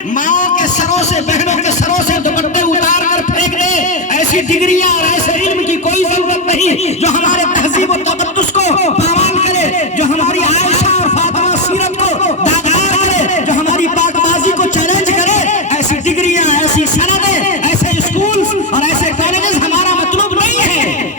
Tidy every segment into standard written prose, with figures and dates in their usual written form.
ماؤں کے سروں سے، بہنوں کے سروں سے دوپٹے اتار کر پھینک دے، ایسی ڈگریاں اور ایسے علم کی کوئی ضرورت نہیں جو ہمارے تہذیب و تقدس کو پامال کرے، جو ہماری عائشہ اور فاطمہ سیرت کو داغدار کرے، جو ہماری پاک بازی کو چیلنج کرے۔ ایسی ڈگریاں، ایسی سندیں، ایسے اسکولز اور ایسے کالجز ہمارا مطلوب نہیں ہے۔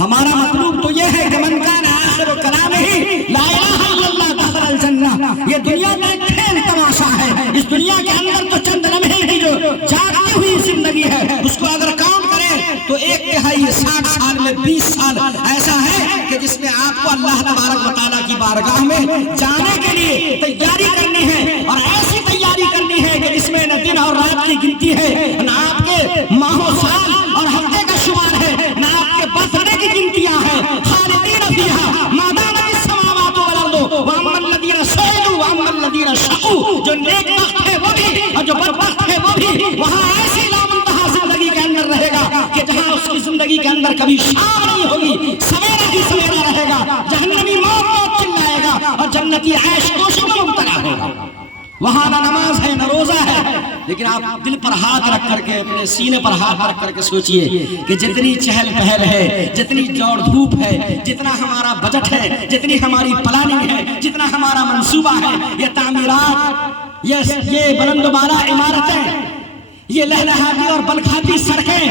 ہمارا مطلوب تو یہ ہے کہ من کان آخر کلامہ لا الہ الا اللہ دخل الجنہ۔ یہ دنیا کا کھیل تماشا ہے، اس دنیا کے اندر تو چند لمحے ہی جو جاتی ہوئی زندگی ہے، اس کو اگر کاؤنٹ کریں تو 1/3 60 سال میں 20 سال ایسا ہے کہ جس میں آپ کو اللہ تبارک و تعالیٰ کی بارگاہ میں جانے کے لیے تیاری کرنی ہے، اور ایسی تیاری کرنی ہے کہ جس میں نہ دن اور رات کی گنتی ہے، نہ آپ کے ماہ و سال اور ہفتے کا شمار ہے، نہ آپ کے برتھڈے کی گنتیاں ہیں۔ خالدین فیہا ما دامت السماوات والارض واما الذین سعدوا واما الذین شقوا۔ جو نیک بخت ہے وہ بھی اور جو بدبخت ہے وہ بھی وہاں ایسی لامنتہا زندگی کے اندر رہے گا کہ جہاں اس کی زندگی کے اندر کبھی شام نہیں ہوگی، سویرا ہی سویرا رہے گا۔ جہنمی موت موت چلائے گا اور جنتی عیش کوشی میں مبتلا ہوگا۔ وہاں نہ نماز ہے نہ روزہ ہے، لیکن آپ دل پر ہاتھ رکھ کر کے، اپنے سینے پر ہاتھ رکھ کر کے سوچئے کہ جتنی چہل پہل ہے، جتنی دوڑ دھوپ ہے، جتنا ہمارا بجٹ ہے، جتنی ہماری پلاننگ ہے، جتنا ہمارا منصوبہ ہے، یہ تعمیرات، یہ بلند و بالا عمارتیں، یہ لہلہاتی اور بلکھاتی سڑکیں،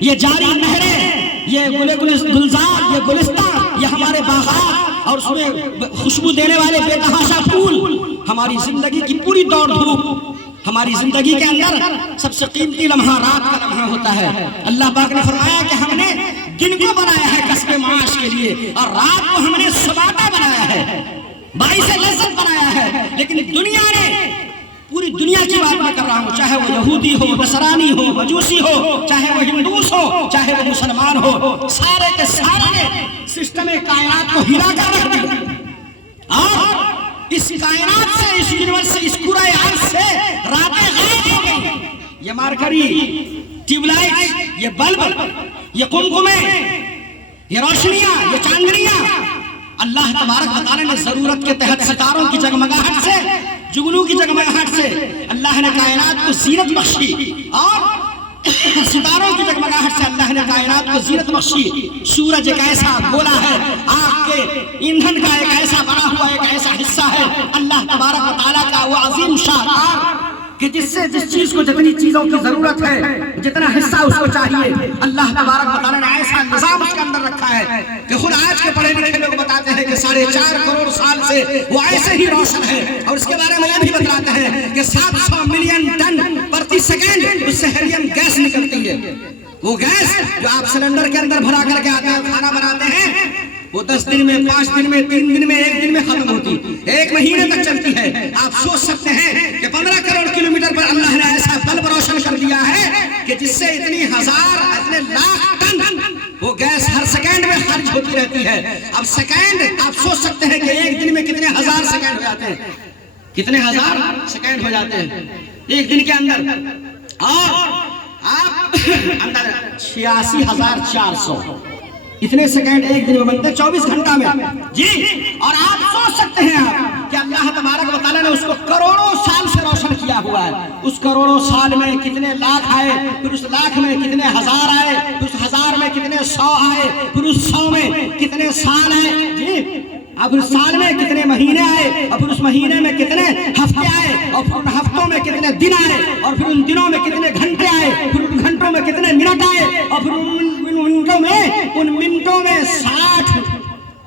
یہ جاری نہریں، یہ گلزار، یہ گلستان، یہ ہمارے باغات اور اس میں خوشبو دینے والے بے تحاشا پھول، ہماری زندگی کی پوری دوڑ دھوپ۔ ہماری زندگی کے اندر سب سے قیمتی لمحہ رات کا لمحہ ہوتا ہے۔ اللہ پاک نے فرمایا کہ ہم نے دن کو بنایا ہے کسب معاش کے لیے، اور رات کو ہم نے سباتا بنایا ہے، باعث لذت بنایا ہے۔ لیکن دنیا نے، پوری دنیا کی بات میں کر رہا ہوں، چاہے وہ یہودی ہو، نصرانی ہو، مجوسی ہو، چاہے وہ ہندوس ہو، چاہے وہ مسلمان ہو، سارے کے سارے نے سسٹم کائنات کو ہلا کر رکھ دیا، اور اس کائنات سے، اس یونیورس سے، اس پورے عرض سے راتیں غائب ہو گئی۔ یہ مارکری، ٹیوب لائٹ، یہ بلب، یہ قمقمے، یہ روشنیاں، یہ چاندنیاں، اللہ تبارک و تعالیٰ نے ضرورت کے تحت ستاروں کی جگمگاہٹ سے، جگنوں کی جگمگاہٹ سے اللہ نے کائنات کو زینت بخشی، اور ستاروں کی جگمگاہٹ سے اللہ نے کائنات کو زینت بخشی۔ سورج ایک ایسا گولا ہے، آگ کے ایندھن کا ایک ایسا بنا ہوا ایک ایسا حصہ ہے اللہ تبارک و تعالیٰ کا وہ عظیم شاہکار، کہ جس سے جس چیز کو جتنی چیزوں کی ضرورت ہے، جتنا حصہ اس کو چاہیے، اللہ تبارک و تعالیٰ نے ایسا نظام اس کے اندر رکھا ہے کہ خود آج کے پڑھے لکھے لوگ بتاتے ہیں کہ 4.5 کروڑ سال سے وہ ایسے ہی روشن ہے، اور اس کے بارے میں یہ بھی بتلاتے ہیں کہ 700 ملین ٹن پرتی سیکنڈ اس سے ہیلیم گیس نکلتی ہے۔ وہ گیس جو آپ سلنڈر کے اندر بھرا کر کے آتے ہیں، کھانا بناتے ہیں، وہ 10 دن میں، 5 دن میں، 3 دن میں، 1 دن میں ختم ہوتی، 1 مہینے تک چلتی ہے۔ آپ سوچ سکتے ہیں کہ 15 کروڑ کلومیٹر پر اللہ نے ایسا بلب روشن کر دیا ہے کہ جس سے اتنے لاکھ ٹن وہ گیس ہر سیکنڈ میں خارج ہوتی رہتی ہے۔ اب سیکنڈ، آپ سوچ سکتے ہیں کہ 1 دن میں کتنے ہزار سیکنڈ ہو جاتے ہیں، کتنے ہزار سیکنڈ ہو جاتے ہیں 1 دن کے اندر، اور آپ اندر 86,400 اتنے سیکنڈ 1 دن میں بنتے ہیں 24 گھنٹہ میں جی۔ اور آپ سوچ سکتے ہیں کہ اللہ تبارک و تعالیٰ نے اس کو کروڑوں سال سے روشن کیا ہوا ہے۔ اس کروڑوں سال میں کتنے لاکھ آئے، پھر اس لاکھ میں کتنے ہزار آئے، پھر اس ہزار میں کتنے 100 آئے، پھر اس 100 میں کتنے سال آئے جی، اب اس سال میں کتنے مہینے آئے، اور پھر اس مہینے میں کتنے ہفتے آئے، اور پھر ان ہفتوں میں کتنے دن آئے، اور پھر ان دنوں میں کتنے گھنٹے آئے، پھر ان گھنٹوں میں کتنے منٹ آئے، اور پھر ان منٹوں میں 60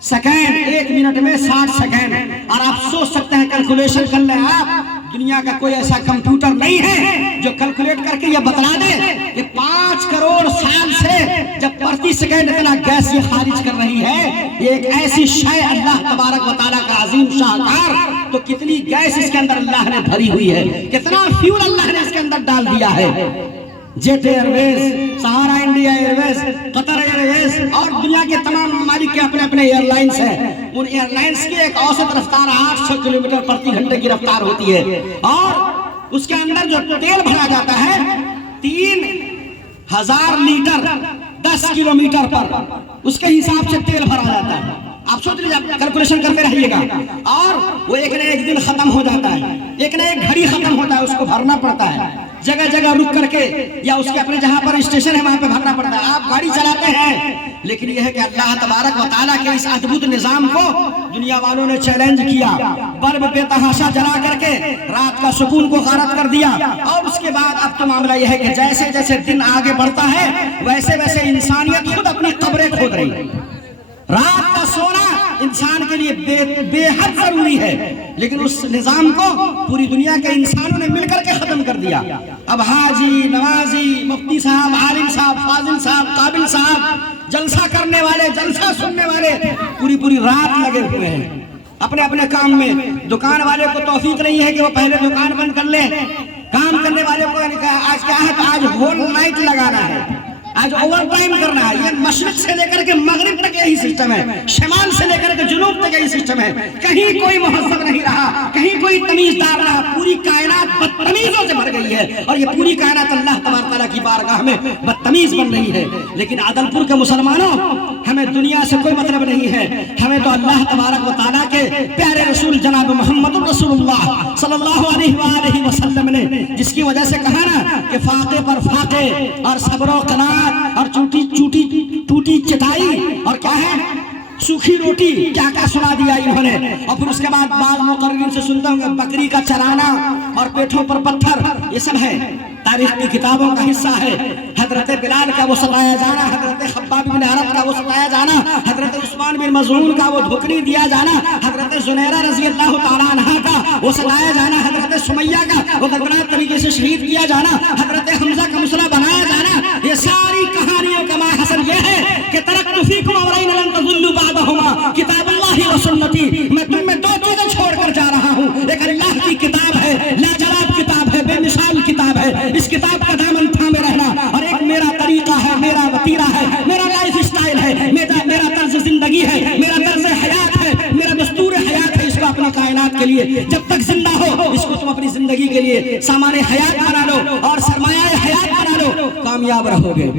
سیکنڈ، 1 منٹ میں 60 سیکنڈ۔ اور آپ سوچ سکتے ہیں، کیلکولیشن کر لیں آپ، دنیا کا کوئی ایسا کمپیوٹر نہیں ہے جو کیلکولیٹ کر کے یہ بتلا دے کہ 5 کروڑ سال سے جب پرتی سیکنڈ اتنا گیس یہ خارج کر رہی ہے، یہ ایک ایسی شے اللہ تبارک و تعالیٰ کا عظیم شاہکار، تو کتنی گیس اس کے اندر اللہ نے بھری ہوئی ہے، کتنا فیول اللہ نے اس کے اندر ڈال دیا ہے۔ جیٹ ایئر ویز، سہارا انڈیا ایئر ویز، قطر ایئر ویز، اور دنیا کے تمام ممالک کے اپنے اپنے ایئر لائنز ہیں۔ ان ایئر لائنز کی ایک اوسط رفتار 800 کلومیٹر پرتی گھنٹے کی رفتار ہوتی ہے، اور اس کے اندر جو تیل بھرا جاتا ہے 3000 لیٹر 10 کلومیٹر پر، اس کے حساب سے تیل بھرا جاتا ہے۔ آپ سوچ لیجیے، کیلکولیشن کرتے رہیے گا، اور وہ ایک نہ ایک دن ختم ہو جاتا ہے، ایک نہ ایک گھڑی ختم ہوتا ہے، اس کو بھرنا پڑتا ہے جگہ جگہ رک کر کے، یا اس کے اپنے جہاں پر اسٹیشن ہے وہاں پہ بھرنا پڑتا ہے۔ آپ گاڑی چلاتے ہیں، لیکن یہ ہے کہ اللہ تبارک و تعالیٰ کے اس ادبھت نظام کو دنیا والوں نے چیلنج کیا، بلب بے تحاشا جلا کر کے رات کا سکون کو غارت کر دیا، اور اس کے بعد اب تو معاملہ یہ ہے کہ جیسے جیسے دن آگے بڑھتا ہے ویسے ویسے انسانیت خود اپنی قبریں کھود رہی ہے۔ رات کا سونا انسان کے لیے بے حد ضروری ہے، لیکن اس نظام کو پوری دنیا کے انسانوں نے مل کر کے ختم کر دیا۔ اب حاجی، نوازی، مفتی صاحب، عالم صاحب، فاضل صاحب، قابل صاحب، جلسہ کرنے والے، جلسہ سننے والے پوری رات لگے ہوئے ہیں اپنے اپنے کام میں۔ دکان والے کو توفیق نہیں ہے کہ وہ پہلے دکان بند کر لے، کام کرنے والے کو آج کیا ہے تو آج ہول نائٹ لگانا ہے، آج اوور ٹائم کرنا ہے۔ یہ مشرق سے لے کر کے مغرب تک یہی سسٹم ہے، شمال سے لے کر کے جنوب تک یہی سسٹم ہے۔ کہیں کوئی مہذب نہیں رہا، کہیں کوئی تمیزدار رہا، پوری کائنات بدتمیزوں سے بھر گئی ہے، اور یہ پوری کائنات اللہ تبارک تعالیٰ کی بارگاہ میں بدتمیز بن رہی ہے۔ لیکن عدل پور کے مسلمانوں، ہمیں دنیا سے کوئی مطلب نہیں ہے، ہمیں تو اللہ تبارک و تعالیٰ کے پیارے رسول جناب محمد رسول اللہ صلی اللہ علیہ وآلہ وسلم نے جس کی وجہ سے کہا نا کہ فاقے پر فاقے اور صبر و قناعت اور ٹوٹی چٹائی اور کیا ہے سوکھی روٹی، کیا کیا سنا دیا انہوں نے۔ اور پھر اس کے بعد بعض مقررین سے سنتا ہوں کہ بکری کا چرانا اور پیٹھوں پر پتھر، یہ سب ہے تاریخ کی کتابوں کا حصہ ہے۔ حضرت بلال کا وہ ستایا جانا، حضرت خباب بن عرب کا وہ ستایا جانا، حضرت عثمان بن مظعون کا وہ دھوکنی دیا جانا، حضرت زنیرہ رضی اللہ تعالیٰ عنہ کا وہ ستایا جانا، حضرت سمیہ کا وہ غدرناک طریقے سے شہید کیا جانا، حضرت حمزہ کا مسئلہ بنایا جانا۔ یہ ساری کہانیوں کا ماحصل یہ ہے کہ ترکت فیکم امرین لن تضلوا بعدہما کتاب اللہ و سنتی، میں تم میں دو چیزیں چھوڑ کر جا رہا ہوں، ایک اللہ کی کتاب ہے، لاجواب کتاب ہے، بے مثال کتاب ہے، اس کتاب کا دامن تھامے رہنا، اور ایک میرا طریقہ ہے، میرا وتیرہ ہے، میرا لائف سٹائل ہے، میرا طرز زندگی ہے، میرا طرز حیات ہے، میرا دستور حیات ہے، اس کو اپنی کائنات کے لیے جب تک زندہ ہو اس کو تم اپنی زندگی کے لیے سامان حیات بنا لو اور سرمایہ حیات بنا لو، کامیاب رہو گے۔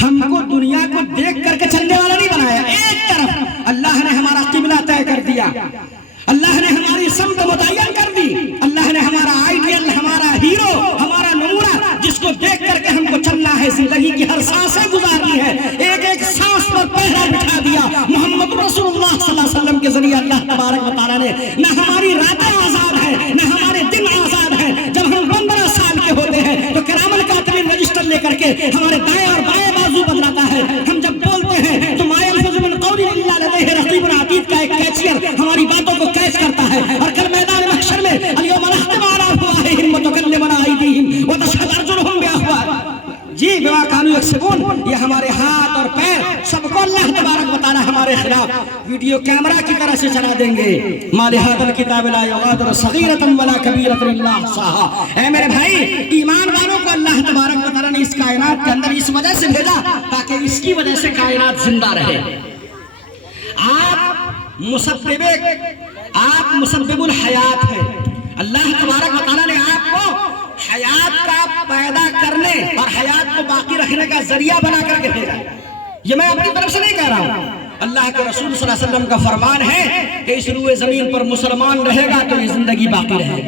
ہم کو دنیا کو دیکھ کر کے چلنے والا نہیں بنایا، ایک طرف اللہ نے ہمارا قبلہ طے کر دیا، اللہ نے ہماری سمت متعین کر دی، اللہ نے ہمارا آئیڈیل، ہمارا ہیرو، ہمارا نمونہ جس کو دیکھ کر کے ہم کو چلنا ہے، زندگی کی ہر سانسیں گزارنی ہے، ایک ایک سانس پر پہرا بٹھا دیا محمد رسول اللہ صلی اللہ علیہ وسلم کے ذریعے اللہ تبارک و تعالیٰ نے۔ نہ ہماری راتیں آزاد ہیں، نہ ہمارے دن آزاد ہیں۔ جب ہم 15 سال کے ہوتے ہیں تو کرامل کاتبین رجسٹر لے کر کے ہمارے دائیں اور بائیں بازو بدلاتا ہے، ہم جب بولتے ہیں تو ما یلفظ من قول الا لدیہ رقیب عتید کا ایک کیچئر ہماری باتوں کو کیچ کرتا ہے، اور کل میدان محشر میں الیوم نختم علی افواہہم وتکلمنا ایدیہم وتشہد ارجلہم بأفواہہم، جی بما کانوا یکسبون، یہ ہمارے ہاتھ اور پیر سب کو اللہ تبارک و تعالی ہمارے خلاف ویڈیو کیمرہ کی طرح سے چلا دیں گے۔ ما لہذا الکتاب لا یغادر صغیرۃ ولا کبیرۃ الا احصاها۔ اے میرے بھائی، ایمان والوں کو اللہ تبارک و تعالی نے اس کائنات کے اندر اس وجہ سے بھیجا تاکہ اس کی وجہ سے کائنات زندہ رہے۔ آپ مسبب الحیات ہیں، اللہ تبارک و تعالی نے آپ کو حیات کا پیدا کرنے اور حیات کو باقی رکھنے کا ذریعہ بنا کر کے بھیجا۔ یہ میں اپنی طرف سے نہیں کہہ رہا ہوں، اللہ کے رسول صلی اللہ علیہ وسلم کا فرمان ہے کہ اس روئے زمین پر مسلمان رہے گا تو یہ زندگی باقی رہے گی،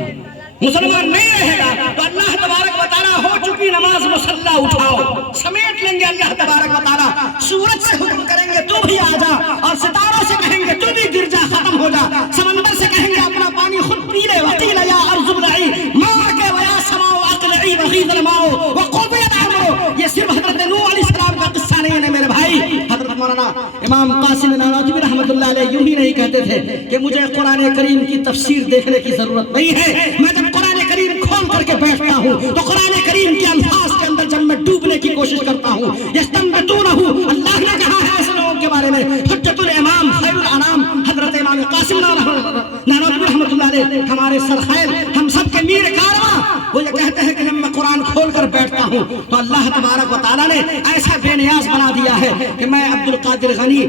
مسلمان نہیں رہے گا تو اللہ تبارک و تعالیٰ ہو چکی نماز مصلی اٹھاؤ سمیٹ لیں گے، اللہ تبارک و تعالیٰ سورج سے حکم کریں گے تو بھی آ جا، اور ستاروں سے کہیں گے تو بھی گر جا، ختم ہو جا، سمندر سے کہیں گے اپنا پانی خود پی لے، وقیل یا ارض ابلعی ماء کے ویا سماء اقلعی وغیض الماء وقضی الامر۔ یہ صرف حضرت نوح علیہ السلام کا قصہ نہیں ہے میرے بھائی، حضرت مولانا امام قاسم نانوتوی رحمۃ اللہ علیہ یوں ہی نہیں کہتے تھے کہ مجھے قرآن کریم کی تفسیر دیکھنے کی ضرورت نہیں ہے، میں جب قرآن کریم کھول کر کے بیٹھتا ہوں تو قرآن کریم کے الفاظ کے اندر جب میں ڈوبنے کی کوشش کرتا ہوں، یستنبطونہ، اللہ نے کہا ہے ایسے لوگوں کے بارے میں، حجت الامام خیر الانام حضرت امام قاسم نانوتوی رحمۃ اللہ علیہ ہمارے سرخیل، ہم سب کے میر کارواں، وہ یہ کہتے ہیں کہ جب میں قرآن کھول کر بیٹھتا ہوں تو اللہ تبارک و تعالیٰ نے ایسا بے نیاز بنا دیا ہے کہ میں عبد القادر غنی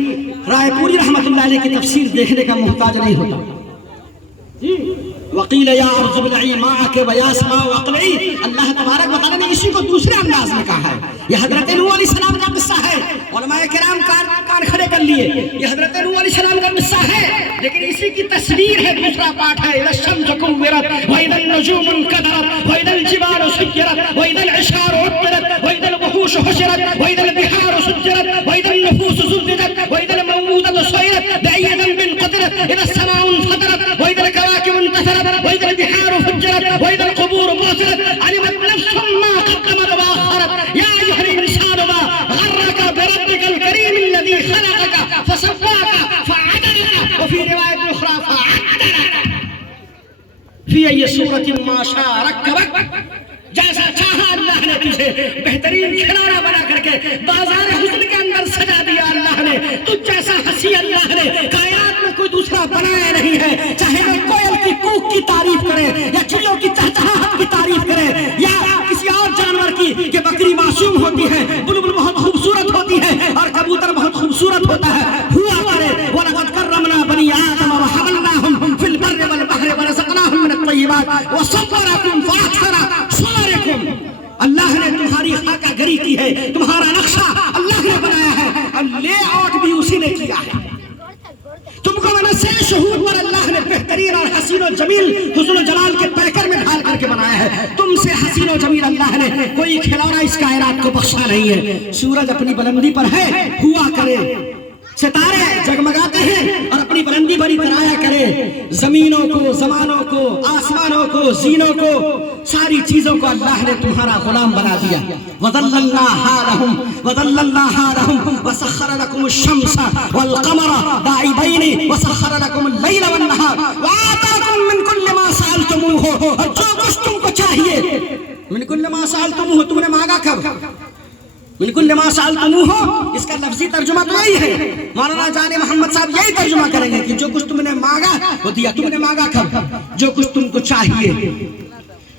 رائے پوری رحمۃ اللہ علیہ کی تفسیر دیکھنے کا محتاج نہیں ہوتا۔ وقیل یا ارض ابلعی ماءک ویا سماء اقلعی. اللہ تبارک و تعالیٰ نے اسی کو دوسرے انداز میں کہا ہے. یہ حضرت نوح علیہ السلام کا قصہ ہے. علماء کرام کان کھڑے کر لیے. یہ حضرت نوح علیہ السلام کا قصہ ہے لیکن اسی کی تصویر ہے. دوسرا پارٹ ہے اذا الشمس كورت واذا النجوم انكدرت واذا الجبال سيرت واذا العشار عطلت واذا الوحوش حشرت واذا البحار سجرت واذا النفوس زلزلت واذا الموءودة سئلت بأي ذنب قتلت اذا السماء انفطرت واذا الكواكب انتثرت واذا البحار فجرت واذا القبور بعثرت علمت نفس ما قدمت واخرت يا ايها الانسان ما غرك بربك الكريم الذي خلقك فسواك فعدلك وفي رواية اخرى فعدلك في اي صورة ما شاء ركبك. جیسا چاہا اللہ نے تجھے بہترین کھلونا بنا کر کے بازار حسن کے اندر سجا دیا. اللہ نے تجھ جیسا ہنسی اللہ نے کائنات میں کوئی دوسرا بنایا نہیں ہے. چاہے وہ کوئل کی کوک کی تعریف کرے یا چڑیوں کی چہچہاہٹ کی تعریف کرے یا کسی اور جانور کی کہ بکری معصوم ہوتی ہے, بلبل بہت خوبصورت ہوتی ہے اور کبوتر بہت خوبصورت ہوتا ہے. ہوا کرے وَلَقَدْ كَرَّمْنَا بَنِي آدَمَ وَحَمَلْنَاهُمْ فِي الْبَرِّ وَالْبَحْرِ وَرَزَقْنَاهُم مِّنَ الطَّيِّبَاتِ وَصَوَّرَكُمْ فَأَحْسَنَ صُوَرَكُمْ. اللہ نے تمہاری خاکہ گری کی ہے, تمہارا نقشہ اللہ نے بنایا ہے اور لے آؤٹ بھی اسی نے کیا ہے. تم کو منصب شہود پر اللہ نے بہترین اور حسین و جمیل حسن و جلال کے پیکر میں ڈھال کر کے بنایا ہے. تم سے حسین و جمیل اللہ نے کوئی کھلونا اس کائنات کو بخشا نہیں ہے. سورج اپنی بلندی پر ہے, ہوا کرے. ستارے جگمگاتے ہیں اور اپنی بلندی بری ترایا کرے. زمینوں کو, زمانوں کو, آسمانوں کو, زینوں کو, ساری چیزوں کو اللہ نے تمہارا غلام بنا دیا. وَذَلَّلْنَاهَا لَهُمْ وَذَلَّلْنَاهَا لَهُمْ وَسَخَّرَ لَكُمُ الشَّمْسَ وَالْقَمَرَ دَائِبَيْنِ وَسَخَّرَ لَكُمُ اللَّيْلَ وَالنَّهَارَ وَآتَاكُم مِّن كُلِّ مَا سَأَلْتُمُوهُ. اور جو کچھ تم کو چاہیے, مِن كُلِّ مَا سَأَلْتُمُوهُ, تم نے مانگا کب؟ من كل ما سألتموه, اس کا لفظی ترجمہ تو یہی ہے. مولانا جان محمد صاحب یہی ترجمہ کریں گے کہ جو کچھ تم نے مانگا وہ دیا. تم نے مانگا کب؟ جو کچھ تم کو چاہیے,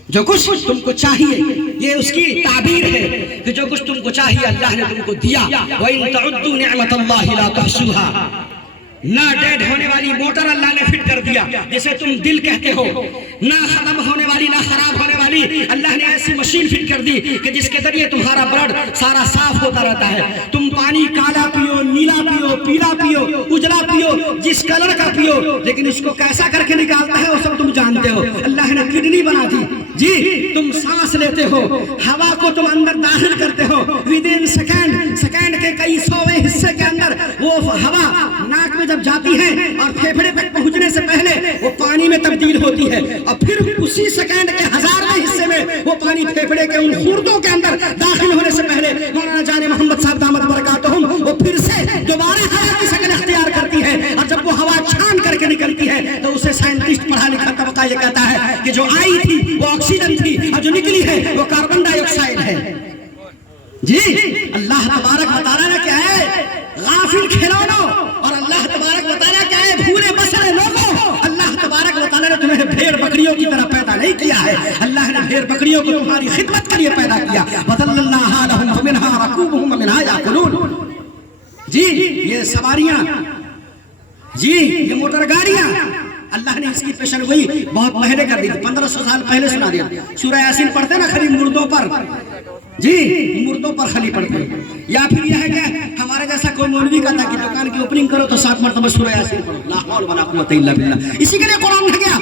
جو کچھ تم کو چاہیے, یہ اس کی تعبیر ہے کہ جو کچھ تم کو چاہیے اللہ نے تم کو دیا. وَإِن تَعُدُّوا نِعْمَةَ اللَّهِ لَا تُحْصُوهَا. نہ ڈیڈ ہونے والی موٹر اللہ نے فٹ کر دیا جسے تم دل کہتے ہو, نہ ختم ہونے والی نہ خراب ہونے والی اللہ نے ایسی مشین فٹ کر دی کہ جس کے ذریعے تمہارا بلڈ سارا صاف ہوتا رہتا ہے. تم پانی کالا پیو, نیلا پیو, پیلا پیو, اجلا پیو, جس کلر کا پیو, لیکن اس کو کیسا کر کے نکالتا ہے وہ سب تم جانتے ہو. اللہ نے کڈنی بنا دی. جی تم سانس لیتے ہو, ہوا کو تم اندر داخل کرتے ہو, ودین سیکنڈ کے کئی سویں حصے کے اندر وہ ہوا ناک میں جب جاتی ہے اور پھیپھڑے تک پہنچنے سے پہلے وہ پانی میں تبدیل ہوتی ہے اور پھر اسی سیکنڈ کے ہزارویں حصے میں وہ پانی پھیپھڑے کے ان خوردوں کے اندر داخل ہونے سے پہلے مولانا جان محمد صاحب دامت برکاتہم وہ پھر سے دوبارہ ہوا کی شکل اختیار کرتی ہے. اور جب وہ ہوا چھان کر کے نکلتی ہے تو اسے سائنٹسٹ پڑھا لکھا طبقہ یہ کہتا ہے کہ جو آئی تھی وہ آکسیجن تھی اور جو نکلی ہے وہ کاربن ڈائی آکسائڈ ہے. جی اللہ تبارک و تعالیٰ نے کیا ہے غافل کھلونوں, اور اللہ تبارک و تعالیٰ کیا ہے بھولے بسرے لوگوں. اللہ تبارک و تعالیٰ نے تمہیں بھیڑ بکریوں کی طرح پیدا نہیں کیا ہے. اللہ نے بھیڑ بکریوں کو تمہاری خدمت کے لیے پیدا کیا. وَذَلَّلْنَاهَا لَهُمْ فَمِنْهَا رَكُوبُهُمْ وَمِنْهَا يَأْكُلُونَ. جی یہ سواریاں, جی یہ موٹر گاڑیاں اللہ نے اس کی پیشن گوئی بہت پہلے کر دی, 1500 سال پہلے سنا دیا. سورہ یاسین پڑھتے نا خالی مردوں پر, جی مردوں پر خالی پڑھتے ہیں. یا پھر یہ ہے کہ ہمارے جیسا کوئی مولوی کہتا کہ دکان کی اوپننگ کرو تو 7 مرتبہ سورہ یاسین پڑھو. لا حول ولا قوت الا باللہ. اسی کے لیے قرآن ہے گیا.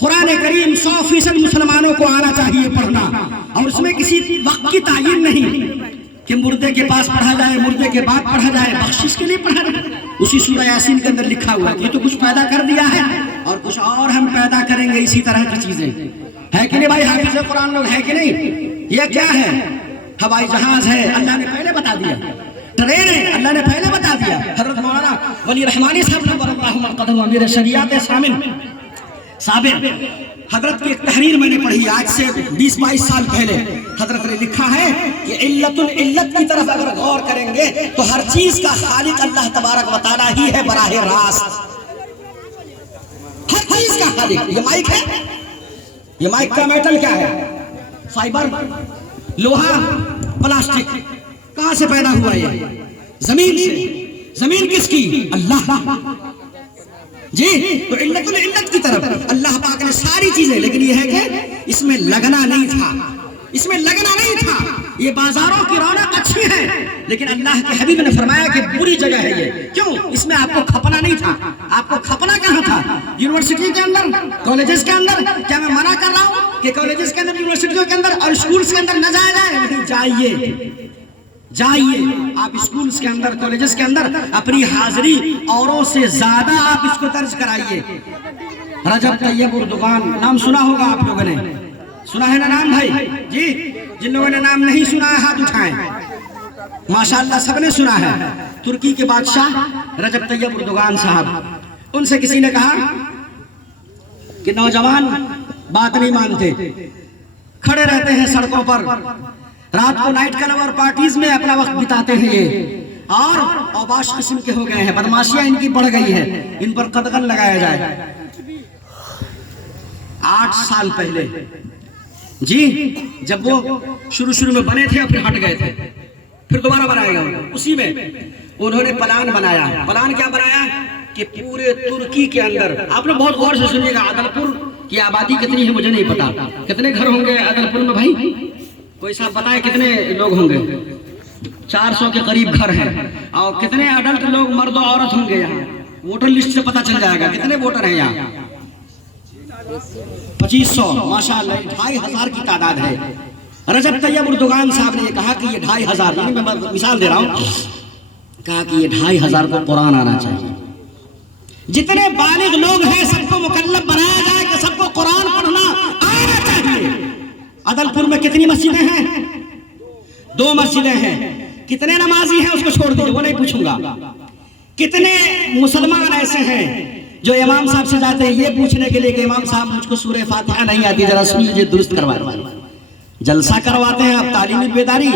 قرآن کریم 100% مسلمانوں کو آنا چاہیے پڑھنا, اور اس میں کسی وقت کی تعین نہیں کہ مردے کے پاس پڑھا جائے, مردے کے بعد پڑھا جائے, بخشش کے لیے پڑھا جائے. اسی سورہ یاسین کے اندر لکھا ہوا ہے کہ یہ تو کچھ پیدا کر دیا ہے اور کچھ اور ہم پیدا کریں گے اسی طرح کی چیزیں. ہے کہ نہیں بھائی, حافظ قرآن لوگ ہے کہ نہیں؟ یہ کیا ہے؟ ہوائی جہاز ہے, اللہ نے پہلے بتا دیا. ٹرین ہے, اللہ نے پہلے بتا دیا. حضرت مولانا ولی رحمانی صاحب نور اللہ مرقدہ امیر شریعت سابق حضرت کی ایک تحریر میں نے پڑھی آج سے 20-22 سال پہلے. حضرت نے لکھا ہے کہ علت العلت کی طرف اگر غور کریں گے تو ہر چیز کا خالق اللہ تبارک و تعالیٰ ہی ہے براہ راست. ہر چیز کا خالق. یہ مائک ہے, یہ مائک کا میٹل کیا ہے؟ فائبر, لوہا, پلاسٹک. کہاں سے پیدا ہوا یہ؟ زمین سے. زمین کس کی؟ اللہ. جی تو علت العلت کی طرف اللہ پاک نے ساری چیزیں، لیکن یہ ہے کہ اس میں لگنا نہیں تھا، اس میں لگنا نہیں تھا۔ یہ بازاروں کی رونق اچھی ہے، لیکن اللہ کے حبیب نے فرمایا کہ بری جگہ ہے یہ، کیوں؟ اس میں آپ کو کھپنا نہیں تھا۔ آپ کو کھپنا کہاں تھا؟ یونیورسٹی کے اندر، کالجز کے اندر۔ کیا میں منع کر رہا ہوں کہ کالجز کے اندر، یونیورسٹیوں کے اندر اور اسکولز کے اندر نہ جایا جائے؟ نہیں، جائیے آپ اسکولز کے اندر، کالجز کے اندر اپنی حاضری اوروں سے زیادہ آپ اس کو درج کرائیے۔ رجب طیب اردگان نام سنا ہوگا آپ لوگوں نے، سنا ہے نا نام بھائی؟ جی، جن لوگوں نے نام نہیں سنا ہے ہاتھ اٹھائیں۔ ماشاءاللہ سب نے سنا ہے۔ ترکی کے بادشاہ رجب طیب اردگان صاحب، ان سے کسی نے کہا کہ نوجوان بات نہیں مانتے، کھڑے رہتے ہیں سڑکوں پر، رات کو نائٹ کلب اور پارٹیز میں اپنا وقت بتاتے ہیں یہ، اور اوباش قسم کے ہو گئے ہیں، بدماشیاں ان کی بڑھ گئی ہے، ان پر قدغن لگایا جائے۔ 8 سال پہلے جی، جب وہ شروع میں بنے تھے اور پھر ہٹ گئے تھے، پھر دوبارہ بنائے گئے، اسی میں انہوں نے پلان بنایا۔ پلان کیا بنایا کہ پورے ترکی کے اندر، آپ لوگ بہت غور سے سنیے گا، عدلپور کی آبادی کتنی ہے مجھے نہیں پتا، کتنے گھر ہوں گے عدلپور میں بھائی؟ کوئی صاحب بتائے کتنے لوگ ہوں گے؟ 400 کے قریب گھر ہیں، اور کتنے اڈلٹ لوگ مرد و عورت ہوں گے یہاں؟ ووٹر لسٹ سے پتا چل جائے گا کتنے ووٹر ہیں یہاں۔ 2500 ماشاءاللہ، 2500 کی تعداد ہے۔ رجب طیب اردگان صاحب نے یہ کہا کہ یہ 2500، یعنی میں مثال دے رہا ہوں، کہا کہ یہ 2500 کو قرآن آنا چاہیے۔ جتنے بالغ لوگ ہیں سب کو مکلف بنایا جائے کہ سب کو قرآن پڑھنا آنا چاہیے۔ عدلپور میں کتنی مسجدیں ہیں؟ 2 مسجدیں ہیں۔ کتنے نمازی ہیں اس کو چھوڑ دیجئے، وہ نہیں پوچھوں گا۔ کتنے مسلمان ایسے ہیں جو امام صاحب سے جاتے ہیں یہ پوچھنے کے لیے کہ امام صاحب مجھ کو سورہ فاتحہ نہیں آتی، ذرا سن لیجیے، درست کرواتے ہیں۔ جلسہ کرواتے ہیں آپ، تعلیمی بیداری،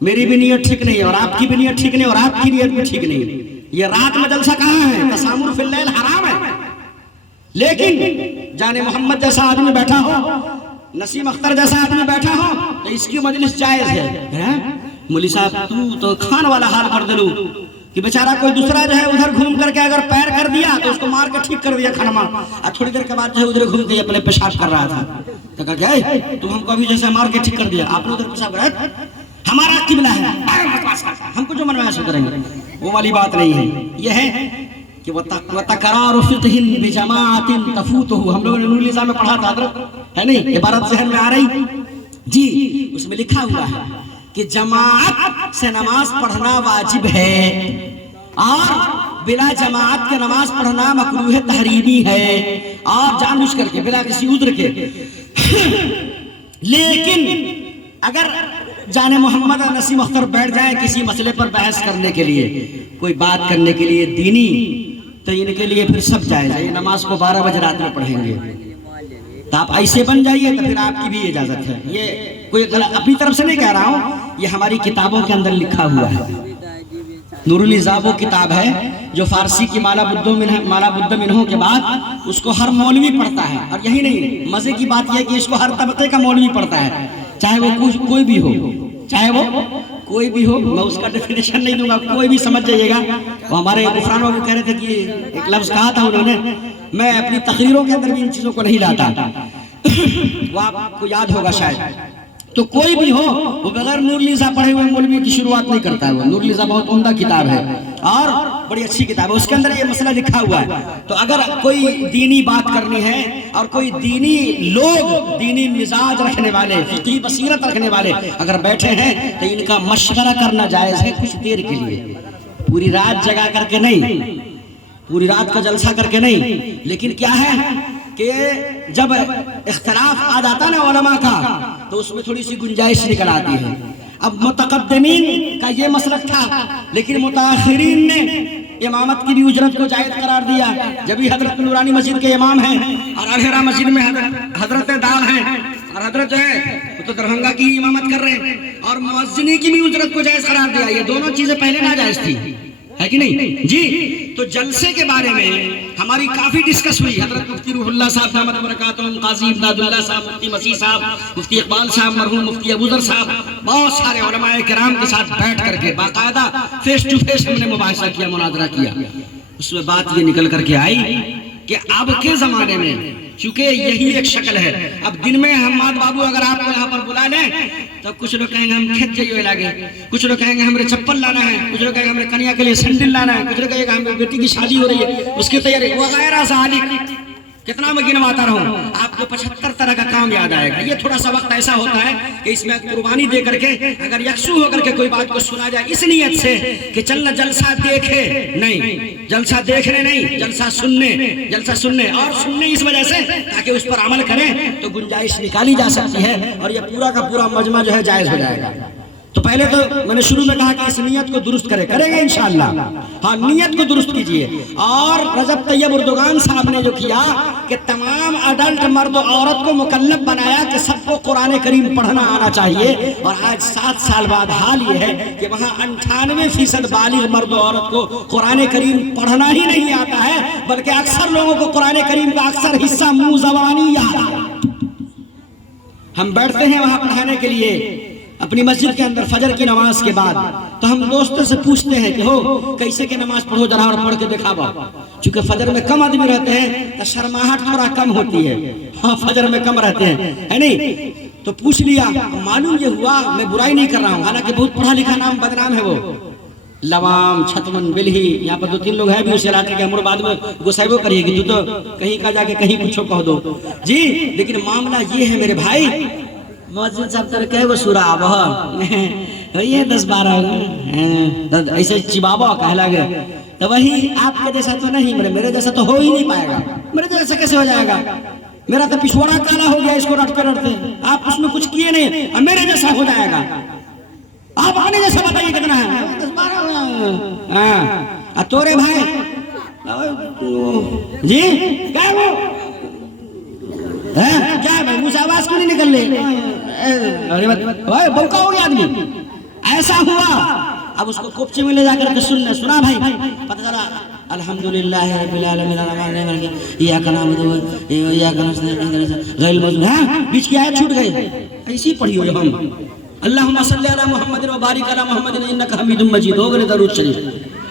میری بھی نیت ٹھیک نہیں ہے اور آپ کی بھی نیت ٹھیک نہیں اور آپ کی نیت بھی ٹھیک نہیں ہے۔ یہ رات میں جلسہ کہاں ہے؟ تسامر فی اللیل حرام ہے۔ لیکن جانے محمد جیسا آدمی بیٹھا ہو، نسیم اختر جیسا آدمی بیٹھا ہو تو اس کی مجلس جائز ہے۔ مولی صاحب تو کھان والا حال کر دلو کہ بیچارہ کوئی دوسرا جو ہے ادھر گھوم کر کے اگر پیر کر دیا تو اس کو مار کے ٹھیک کر دیا کھنما، اور تھوڑی دیر کے بعد جو ہے ادھر گھوم کے اپنے پیشاب کر رہا تھا، تو کہا کہ تم ہم کو ابھی جیسے مار کے ٹھیک کر دیا، آپ نے ادھر پیشاب کر، ہمارا قبلہ ہے، ہم کو جو من میں ایسے کریں گے، وہ والی بات نہیں ہے۔ یہ ہے کہ وَتَقْرَارُ فِقْهٍ بِجَمَاعَةٍ تَفُوتُهُ، ہم لوگوں نے نور النساء میں پڑھا تھا حضرت، ہے نہیں؟ عبارت ذہن میں آ رہی جی، اس میں لکھا ہوا ہے کہ جماعت سے نماز پڑھنا واجب ہے اور بلا جماعت کے نماز پڑھنا مکروہ تحریمی ہے، اور جان بوجھ کر کے بلا کسی عذر کے۔ لیکن اگر جانے محمد اور نسیم اختر بیٹھ جائیں کسی مسئلے پر بحث کرنے کے لیے، کوئی بات کرنے کے لیے دینی، تو ان کے لیے پھر سب جائز ہے، یہ نماز کو 12 بجے رات میں پڑھیں گے، تو آپ ایسے بن جائیے تو پھر آپ کی بھی اجازت ہے۔ یہ کوئی اپنی طرف سے نہیں کہہ رہا ہوں، یہ ہماری کتابوں کے اندر لکھا ہوا ہے۔ نور النساء وہ کتاب ہے جو فارسی کی مالا بدھ منہوں کے بعد اس کو ہر مولوی پڑھتا ہے، اور یہی نہیں، مزے کی بات یہ کہ اس کو ہر طبقے کا مولوی پڑھتا ہے، چاہے وہ کوئی بھی ہو، چاہے وہ کوئی بھی ہو، میں اس کا ڈیفینیشن نہیں دوں گا، کوئی بھی سمجھ جائیے گا۔ وہ ہمارے غفران بابو کہہ رہے تھے کہ ایک لفظ کہا تھا انہوں نے، میں اپنی تقریروں کے اندر بھی ان چیزوں کو نہیں لاتا، وہ آپ کو یاد ہوگا شاید۔ تو کوئی بھی ہو، وہ بغیر نور النساء پڑھے ہوئے مولوی کی شروعات نہیں کرتا ہے۔ وہ نور النساء بہت عمدہ کتاب ہے اور بڑی اچھی کتاب ہے، اس کے اندر یہ مسئلہ لکھا ہوا ہے۔ تو اگر کوئی دینی بات کرنی ہے اور کوئی دینی لوگ، دینی مزاج رکھنے والے، فقہی بصیرت رکھنے والے اگر بیٹھے ہیں تو ان کا مشورہ کرنا جائز ہے، کچھ دیر کے لیے، پوری رات جگا کر کے نہیں، پوری رات کا جلسہ کر کے نہیں۔ لیکن کیا ہے کہ جب اختلاف آ جاتا نا علماء کا تو اس میں تھوڑی سی گنجائش نکل آتی ہے۔ اب متقدمین کا یہ مسلک تھا، لیکن متاخرین نے امامت کی بھی اجرت کو جائز قرار دیا۔ جب ہی حضرت نورانی مسجد کے امام ہیں اور الہرا مسجد میں حضرت دال ہیں، اور حضرت جو ہے وہ تو دربھنگہ کی امامت کر رہے ہیں، اور مؤذنی کی بھی اجرت کو جائز قرار دیا۔ یہ دونوں چیزیں پہلے ناجائز تھی، ہے کہ نہیں جی؟ تو جلسے کے بارے میں ہماری کافی ڈسکس ہوئی، حضرت مفتی روح اللہ صاحب دامت برکاتہم، قاضی امداد اللہ صاحب، مفتی مسیح صاحب، مفتی اقبال صاحب، مرحوم مفتی ابوذر صاحب، بہت سارے علماء کرام کے ساتھ بیٹھ کر کے باقاعدہ فیس ٹو فیس ہم نے مباحثہ کیا، مناظرہ کیا۔ اس میں بات یہ نکل کر کے آئی کہ اب کے زمانے میں چونکہ یہی ایک شکل ہے، اب دن میں حماد بابو اگر آپ کو یہاں پر بلا لیں تو کچھ لوگ کہیں گے ہم کھیت جائیے لگے، کچھ لوگ کہیں گے ہمیں چپل لانا ہے، کچھ لوگ کہیں گے ہمیں کنیا کے لیے سینڈل لانا ہے، کچھ لوگ کہیں گے ہمیں بیٹی کی شادی ہو رہی ہے اس کی تیاری وغیرہ ذالک، کتنا میں گنواتا رہوں، آپ کو 75 طرح کا کام یاد آئے گا۔ یہ تھوڑا سا وقت ایسا ہوتا ہے کہ اس میں قربانی دے کر کے اگر یکسو ہو کر کے کوئی بات کو سنا جائے اس نیت سے کہ چلنا جلسہ دیکھے نہیں، جلسہ دیکھنے نہیں، جلسہ سننے اور سننے اس وجہ سے تاکہ اس پر عمل کریں تو گنجائش نکالی جا سکتی ہے اور یہ پورا کا پورا مجمع جو ہے جائز ہو جائے گا۔ تو پہلے تو میں نے شروع میں کہا کہ اس نیت کو درست کریں گے انشاءاللہ، ہاں نیت کو درست کیجئے۔ اور رجب طیب اردگان صاحب نے جو کیا کہ تمام اڈلٹ مرد و عورت کو مکلف بنایا کہ سب کو قرآن کریم پڑھنا آنا چاہیے، اور آج 7 سال بعد حال یہ ہے کہ وہاں 98% بالغ مرد و عورت کو قرآن کریم پڑھنا ہی نہیں آتا ہے، بلکہ اکثر لوگوں کو قرآن کریم کا اکثر حصہ منہ زبانی یاد ہے۔ ہم بیٹھتے ہیں وہاں پڑھانے کے لیے اپنی مسجد کے اندر فجر کی نماز کے بعد، تو ہم دوستوں سے پوچھتے ہیں کہ ہو کیسے کہ نماز پڑھو ذرا اور پڑھ کے دکھاوا، چونکہ فجر میں کم آدمی رہتے ہیں تو شرماہٹ تھوڑا کم ہوتی ہے، ہاں فجر میں کم رہتے ہیں ہے نہیں، تو پوچھ لیا۔ معلوم یہ ہوا، میں برائی نہیں کر رہا ہوں، حالانکہ بہت پڑھا لکھا نام بدنام ہے وہ لوام چھتمن بلہی، یہاں پر 2-3 لوگ ہیں بھی اس علاقے کے، ہمارے بعد میں گسائبو کریے کہ تو کہیں کا جا کے کہیں کچھو کہہ دو جی، لیکن معاملہ یہ ہے میرے بھائی، مسجد صاحب تر کہے وہ سورہ آبہ یہ 10-12 ایسے چبابا کہلا گئے، تو وہی آپ کے جیسا تو نہیں، میرے جیسا تو ہو ہی نہیں پائے گا، میرے جیسا کیسے ہو جائے گا، میرا تو پچھوڑا کالا ہو گیا اس کو رٹتے رٹتے، آپ اس میں کچھ کیے نہیں اور میرے جیسا ہو جائے گا، آپ اپنے جیسا بتائیے کتنا ہے 10-12 ہاں تورے بھائی جی کیا ہے وہ کیا ہے بھائی، مجھے آواز کیوں نہیں نکل رہی، بلکا ہو گیا آدمی، ایسا ہوا۔ اب اس کو کوپچے میں لے جا کر کے سنا بھائی، پتہ چلا الحمدللہ رب العالمین الرحمن الرحیم ایاک نعبد و ایاک نستعین غیر المغضوب، ہاں بیچ کی آیت چھوٹ گئی، ایسی پڑھی ہو ہم اللہم صلی علی محمد و بارک علی محمد انک حمید مجید، ہو گئے درود شریف،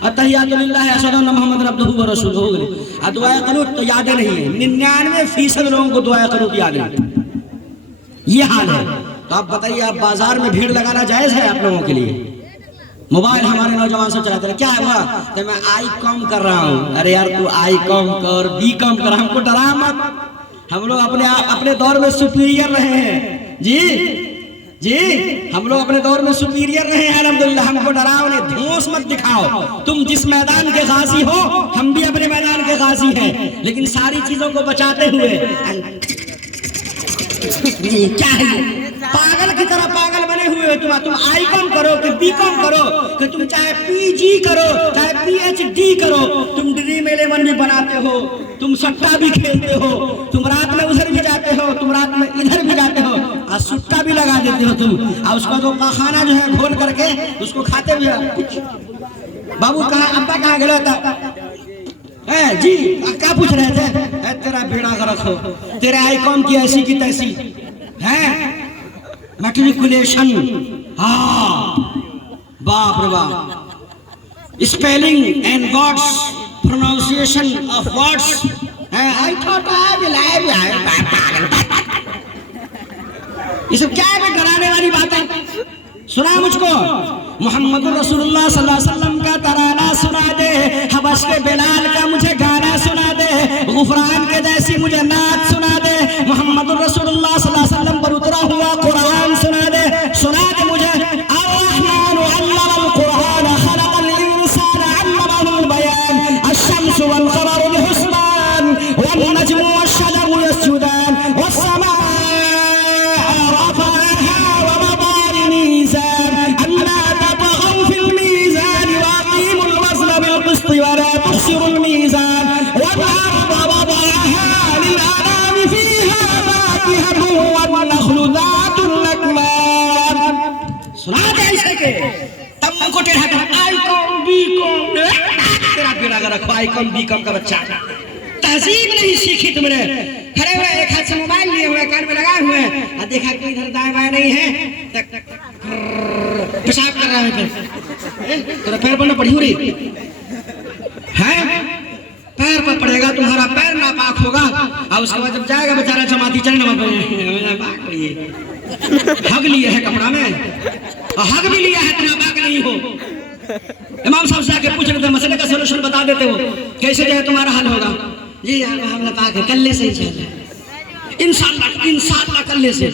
اتحیات للہ اشہد ان محمد عبدہ و رسولہ، ہو گئے۔ دعائے قنوت تو یاد نہیں ہے، 99% لوگوں کو دعائے قنوت یاد نہیں، یہ حال ہے۔ تو آپ بتائیے، آپ بازار میں بھیڑ لگانا جائز ہے آپ لوگوں کے لیے؟ موبائل ہمارے نوجوان سے چلاتے ہیں، کیا ہے وہاں کہ میں آئی کام کر رہا ہوں، ارے یار تو آئی کام کر بی کام کر، ہم کو ڈرا مت، ہم لوگ اپنے دور میں سپیریئر رہے ہیں جی، ہم لوگ اپنے دور میں سپیریئر رہے ہیں الحمدللہ، ہم کو ڈراؤ نہیں، دھوس مت دکھاؤ، تم جس میدان کے غازی ہو ہم بھی اپنے میدان کے غازی ہیں، لیکن ساری چیزوں کو بچاتے ہوئے کیا ہے پاگل کی طرح پاگل بنے ہوئے ہو، تم آئی کام کرو کہ بی کام کرو کہ تم چاہے پی جی کرو چاہے پی ایچ ڈی کرو، تم ڈریم 11 بھی بناتے ہو، تم سٹا بھی کھیلتے ہو، تم رات میں ادھر بھی جاتے ہو، تم رات میں ادھر بھی جاتے ہو، اور سٹا بھی لگا دیتے ہو تم، اور اس کا جو کھانا جو ہے گھول کر کے اس کو کھاتے ہوئے بابو کہاں ابا کہاں گیا تھا جی کیا پوچھ رہے تھے، تیرا بیڑا غرق ہو، تیرے آئی کام کی ایسی کی تیسی ہے، میٹریکولیشن، ہاں باپ رے باپ، spelling and words, pronunciation of words, یہ سب کیا ہے ڈرانے والی باتیں، سنا مجھ کو محمد رسول اللہ صلی اللہ علیہ وسلم کا ترانہ سنا دے، حبش کے بلال کا مجھے گانا سنا دے، غفران کے جیسی مجھے نعت سنا دے، محمد رسول اللہ صلی اللہ علیہ وسلم پر اترا ہوا قرآن سنا دے مجھے، الرحمن علم القرآن خلق الانسان علمه البیان، الشمس والقمر بحسبان والنجم والشجر يسجدان والسماء ولا تخسروا الميزان والأرض وضعها للأنام فيها فاكهة والنخل ذات الأكمام، سنا دے ایسے کے تم کو ٹیڑھا کر آئی کام بی کام، تیرا بیڑا غرق، آئی کام بی کام کا بچہ، تہذیب نہیں سیکھی تم نے، کھڑے ہوئے ایک ہاتھ سے موبائل لیے ہوئے کان میں لگائے ہوئے، اور دیکھا کہ ادھر دائیں بائیں نہیں ہے، پیشاب کر رہے تھے، تیرا پیر بننا پڑی ہو رہی ہے، پیر پر پڑے گا تمہارا پیر ناپاک ہوگا، اور اس کے بعد جب جائے گا بیچارہ جماعتی چلے نماز حق لیا ہے کپڑا میں، اور حق بھی لیا ہے اتنا پاک نہیں ہو۔ امام صاحب سے آ کے پوچھ رہے تھے، مسئلے کا سولوشن بتا دیتے ہو، کیسے جو ہے تمہارا حل ہوگا؟ جی ہم پاک ہے، کلے سے انشاءاللہ، انشاءاللہ کلے سے،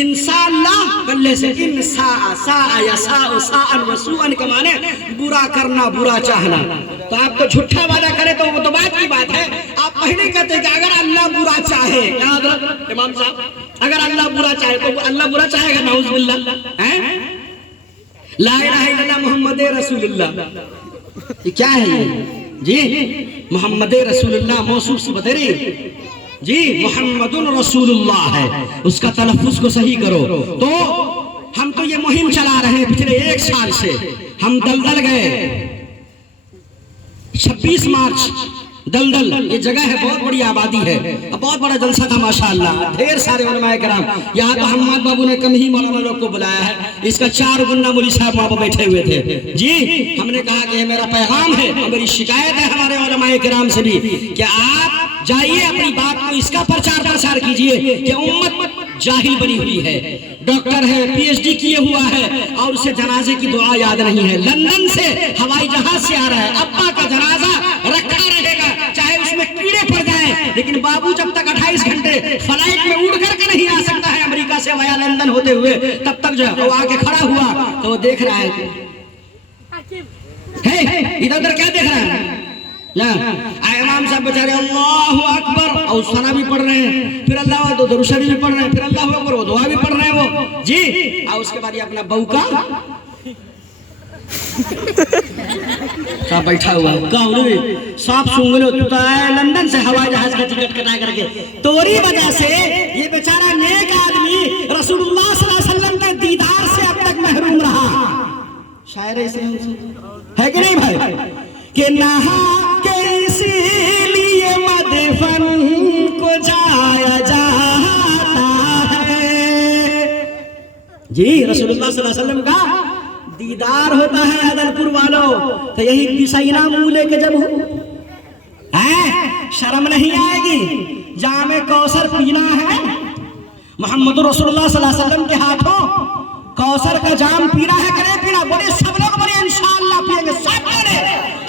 انشاءاللہ کلے سے، سا یساء ساء وسوء کے معنی برا کرنا، برا چاہنا۔ تو آپ کو جھوٹا وعدہ کرے تو وہ تو بات کی بات ہے، آپ پہلے کہتے ہیں کہ اگر اللہ برا چاہے، یاد رکھ امام صاحب، اگر اللہ برا چاہے تو اللہ برا چاہے گا، نعوذ باللہ۔ لا الہ الا اللہ محمد رسول اللہ، یہ کیا ہے یہ؟ جی محمد رسول اللہ موصوف سے بتائے جی محمد رسول اللہ ہے، اس کا تلفظ کو صحیح کرو۔ تو ہم تو یہ مہم چلا رہے ہیں پچھلے 1 سال سے، ہم دلدل گئے 26 مارچ دلدل، یہ جگہ ہے بہت بڑی آبادی ہے، بہت بڑا جلسہ تھا ماشاءاللہ، ڈھیر سارے علماء کرام، یہاں تو حماد بابو نے کم ہی مولانا لوگ کو بلایا ہے، اس کا 4 گنا مولوی صاحب وہاں پر بیٹھے ہوئے تھے۔ جی ہم نے کہا کہ یہ میرا پیغام ہے اور میری شکایت ہے ہمارے علماء کرام سے بھی کہ آپ جائیے اپنی بات کو اس کا پرچار کیجئے کہ امت جاہل بنی ہوئی ہے، ڈاکٹر ہے، پی ایچ ڈی کیے ہوا ہے اور اسے جنازے کی دعا یاد نہیں ہے، لندن سے ہوائی جہاز سے آ رہا ہے، ابا کا جنازہ رکھا رہے گا چاہے اس میں کیڑے پڑ جائیں، لیکن بابو جب تک 28 گھنٹے فلائٹ میں اڑ کر کے نہیں آ سکتا ہے امریکہ سے ویا لندن ہوتے ہوئے، تب تک جو ہے وہ آ کے کھڑا ہوا تو وہ دیکھ رہا ہے ادھر ادھر کیا دیکھ رہا ہے؟ امام صاحب بیچارے اللہ اکبر اور ثنا بھی پڑھ رہے ہیں، پھر اللہ درود شریف بھی پڑھ رہے ہیں، پھر اللہ اکبر وہ دعا بھی پڑھ رہے ہیں وہ جی، اور اس کے بعد یہ اپنا بہو کا بیٹھا ہوا ہے، صاحب سنگلو تو آئے لندن سے ہوائی جہاز کا ٹکٹ کٹا کر کے، توری وجہ سے یہ بیچارہ نیک آدمی رسول اللہ صلی اللہ علیہ وسلم کے دیدار سے اب تک محروم رہا۔ شاعر اسے ہے کہ نہیں بھائی کہ نہا کے اسی لیے مدفن کو جایا جاتا ہے، جی رسول اللہ صلی اللہ علیہ وسلم کا دیدار ہوتا ہے عدل پور والوں، تو یہی بسینا منہ لے کے جب شرم نہیں آئے گی، جام کوثر پینا ہے، محمد رسول اللہ صلی اللہ علیہ وسلم کے ہاتھوں کوثر کا جام پینا ہے کہ نہیں پینا؟ بولے سب لوگ بولے انشاءاللہ پیئیں گے، سب بولے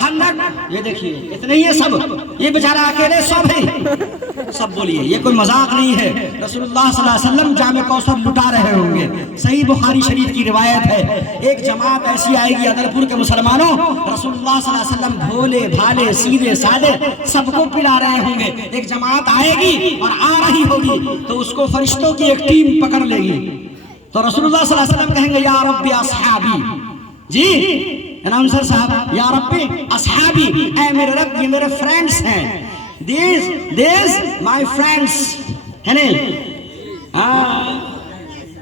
100، یہ دیکھیے اتنے ہی ہے سب، یہ بیچارہ اکیلے سب ہیں، سب بولیے، یہ کوئی مذاق نہیں ہے، رسول اللہ صلی اللہ علیہ وسلم جام کوثر لٹا رہے ہوں گے۔ صحیح بخاری شریف کی روایت ہے، ایک جماعت ایسی آئے گی عدل پور کے مسلمانوں، رسول اللہ صلی اللہ علیہ وسلم بھولے بھالے سیدھے سادے سب کو پلا رہے ہوں گے، ایک جماعت آئے گی اور آ رہی ہوگی تو اس کو فرشتوں کی ایک ٹیم پکڑ لے گی، تو رسول اللہ صلی اللہ علیہ وسلم کہیں گے یا رب اصحابی، جی اناؤنسر صاحب یا رب اصحابی، اے میرے رب یہ میرے فرینڈز ہیں، these my friends ہے نہیں؟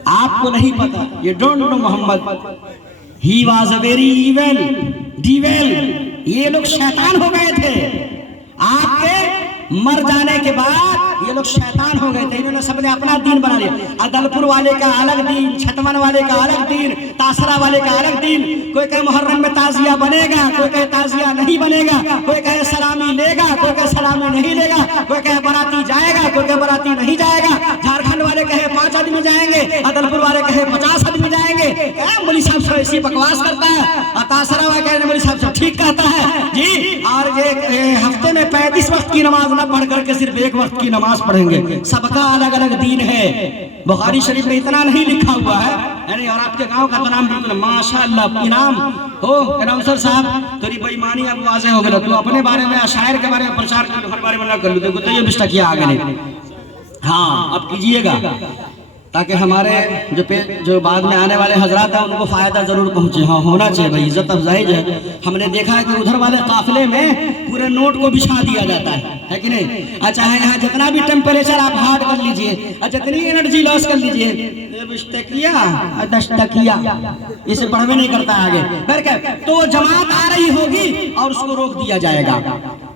آپ کو نہیں پتا، you don't know Muhammad, he was a very evil devil، یہ لوگ شیطان ہو گئے تھے، آپ کے مر جانے کے بعد یہ لوگ شیطان ہو گئے تھے، انہوں نے سب نے اپنا دین بنا لیا، عدل پور والے کا الگ دین، چھتون والے کا الگ دین، تاسرہ والے کا الگ دین، کوئی کہے محرم میں تعزیہ بنے گا، کوئی کہے تعزیہ نہیں بنے گا، کوئی کہے سلامی لے گا، کوئی کہے سلامی نہیں لے گا، کوئی کہے باراتی جائے گا، کوئی کہے باراتی نہیں جائے گا، جھارکھنڈ والے کہے 5 آدمی جائیں گے، عدل پور والے کہے 50 آدمی جائیں گے، مولوی صاحب سے ایسی بکواس کرتا ہے، اور تاسرہ والے کہے مولوی صاحب سے ٹھیک کہتا ہے جی، اور یہ ہفتے میں 35 وقت کی نماز نہ پڑھ کر کے صرف 1 وقت کی نماز پڑھیں گے، سب کا الگ الگ دین ہے، بخاری شریف میں اتنا نہیں لکھا ہوا ہے یعنی، اور آپ کے گاؤں کا تو نام بالکل ماشاءاللہ انعام ہو، اناؤنسر صاحب تیری بے ایمانی اب واضح ہو گیا، تو اپنے بارے میں شاعر کے بارے میں پرچار کر ہر بارے میں نہ کر لو، دیکھو تو یہ بشتہ کیا آگے نہیں، ہاں اب کیجئے گا تاکہ ہمارے جو بعد میں آنے والے حضرات ہیں ان کو فائدہ ضرور پہنچے، ہاں ہونا چاہیے بھائی، عزت افزائی ہے، ہم نے دیکھا ہے کہ ادھر والے قافلے میں پورے نوٹ کو بچھا دیا جاتا ہے کہ نہیں، اچھا ہے یہاں جتنا بھی ٹیمپریچر آپ ہارڈ کر لیجئے، جتنی انرجی لاس کر لیجئے، اسے پڑھوے نہیں کرتا ہے آگے، تو جماعت آ رہی ہوگی اور اس کو روک دیا جائے گا،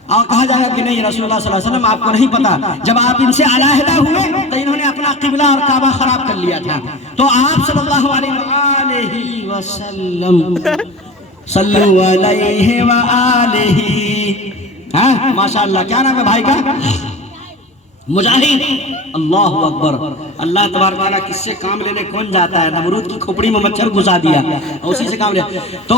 اور کہا جائے گا کہ نہیں رسول اللہ صلی اللہ علیہ وسلم آپ کو نہیں پتا، جب آپ ان سے علیحدہ ہوئے تو انہوں نے اپنا قبلہ اور کعبہ خراب کر لیا تھا، تو آپ صلی اللہ علیہ وسلم صلو علیہ وآلہ ہاں ماشاءاللہ، کیا نام ہے بھائی کا؟ مجاہد۔ اللہ اکبر۔ اللہ تبارک و تعالیٰ کس سے کام لینے کون جاتا ہے؟ نمرود کی کھوپڑی میں مچھر گھسا دیا، اسی سے کام لیا۔ تو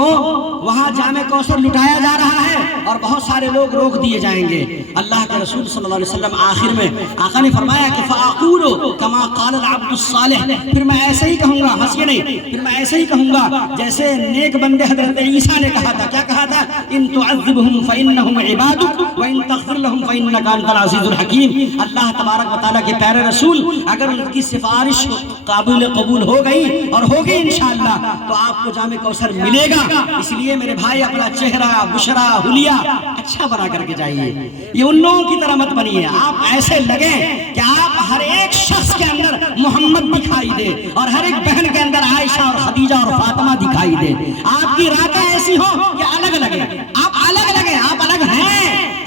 وہاں جامع کوثر لٹایا جا رہا ہے اور بہت سارے لوگ روک دیے جائیں گے۔ اللہ کے رسول صلی اللہ علیہ وسلم آخر میں آقا نے فرمایا کہ فَأَقُولُ كَمَا قَالَ الْعَبْدُ الصَّالِحُ، پھر میں ایسے ہی کہوں گا، ہنسیے نہیں، پھر میں ایسے ہی کہوں گا جیسے نیک بندے حضرت عیسیٰ نے کہا تھا۔ کیا کہا تھا؟ ان تعذبهم فإنهم عبادك وإن تغفر لهم فإنك أنت العزيز الحكيم۔ اللہ تبارک و تعالیٰ کے پیارے رسول اگر ان کی سفارش قابل قبول ہو گئی اور ہوگی انشاءاللہ تو آپ کو جامع کوثر ملے گا۔ اس لیے میرے بھائی اپنا چہرہ بشرا حلیہ اچھا بنا کر کے جائیے، یہ ان لوگوں کی طرح مت بنیے۔ آپ ایسے لگیں کہ آپ ہر ایک شخص کے اندر محمد دکھائی دے اور ہر ایک بہن کے اندر عائشہ اور خدیجہ اور فاطمہ دکھائی دے۔ آپ کی راتیں ایسی ہوں کہ الگ لگیں، آپ الگ لگیں، آپ الگ ہیں۔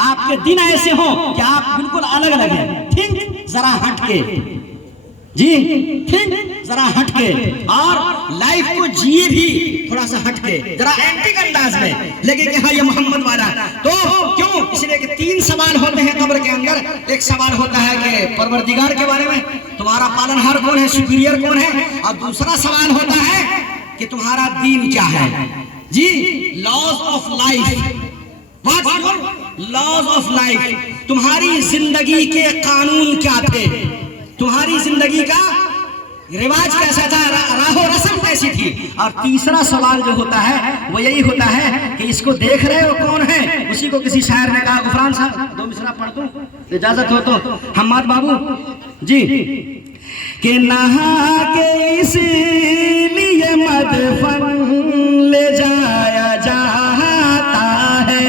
آپ کے دن ایسے ہوں کہ آپ بالکل الگ لگیں، ٹھیک ذرا ہٹ کے، جی ٹھیک ذرا ہٹ کے، اور لائف کو جیے بھی تھوڑا سا ہٹ کے، ذرا اینٹک انداز میں لگے کہ ہاں یہ محمد والا۔ تو کیوں؟ اس لیے کہ 3 سوال ہوتے ہیں قبر کے اندر۔ ایک سوال ہوتا ہے کہ پروردگار کے بارے میں، تمہارا پالنہار کون ہے، سپیریئر کون ہے، اور دوسرا سوال ہوتا ہے کہ تمہارا دین کیا ہے۔ جی laws of life, laws of life, تمہاری زندگی کے قانون کیا تھے، تمہاری زندگی کا رواج کیسا تھا، راہ و رسم کیسی تھی۔ اور تیسرا سوال جو ہوتا ہے وہ یہی ہوتا ہے کہ اس کو دیکھ رہے ہو کون ہے۔ اسی کو کسی شاعر نے کہا، غفران صاحب 2 مصرع پڑھ دوں اجازت ہو تو، حماد بابو جی، کہ نہا کے اس لیے مدفن لے جایا جاتا ہے۔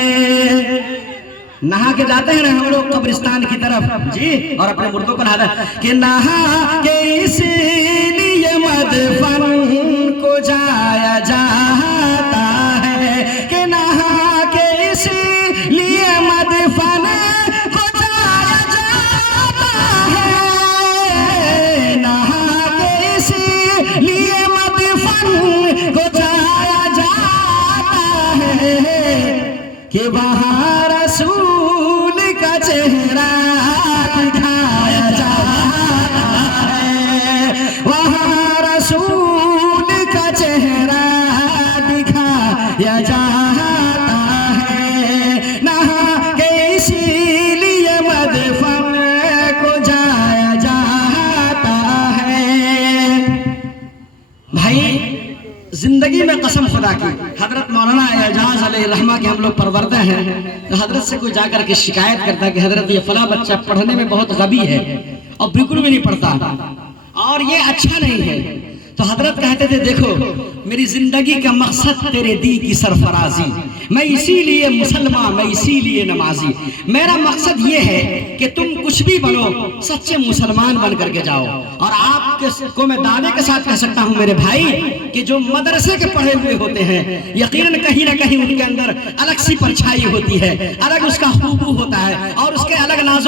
نہا کے جاتے ہیں نا ہم لوگ قبرستان کی طرف، جی، اور اپنے مردوں کو نہاتا ہے کہ نہا کے اس لیے مدفن کو جایا جاتا ہے، کہ نہا کے اس لیے مدفن کو جایا جاتا ہے، نہا کے اس لیے مدفن کو جایا جاتا ہے، کہ وہاں رسول کا چہرہ دکھایا جاتا ہے، وہاں رسول کا چہرہ دکھایا جاتا ہے، نہا کے اسی لیے مدفن کو جایا جاتا ہے۔ بھائی زندگی میں قسم خدا کی، حضرت مولانا اعجاز علیہ رحمہ کے ہم لوگ پروردہ ہیں، تو حضرت سے کوئی جا کر کے شکایت کرتا ہے کہ حضرت یہ فلاں بچہ پڑھنے میں بہت غبی ہے اور بالکل بھی نہیں پڑھتا اور یہ اچھا نہیں ہے، تو حضرت کہتے تھے دیکھو میری زندگی کا مقصد تیرے دین کی سرفرازی، میں اسی لیے مسلمان، میں اسی لیے نمازی، میرا مقصد یہ ہے کہ تم کچھ بھی بنو سچے مسلمان بن کر کے جاؤ۔ اور آپ کو میں دعوے کے ساتھ کہہ سکتا ہوں میرے بھائی کہ جو مدرسے کے پڑھے ہوئے ہوتے ہیں یقیناً کہیں نہ کہیں ان کے اندر الگ سی پرچھائی ہوتی ہے، الگ اس کا خوبو ہوتا ہے اور اس کے الگ نازو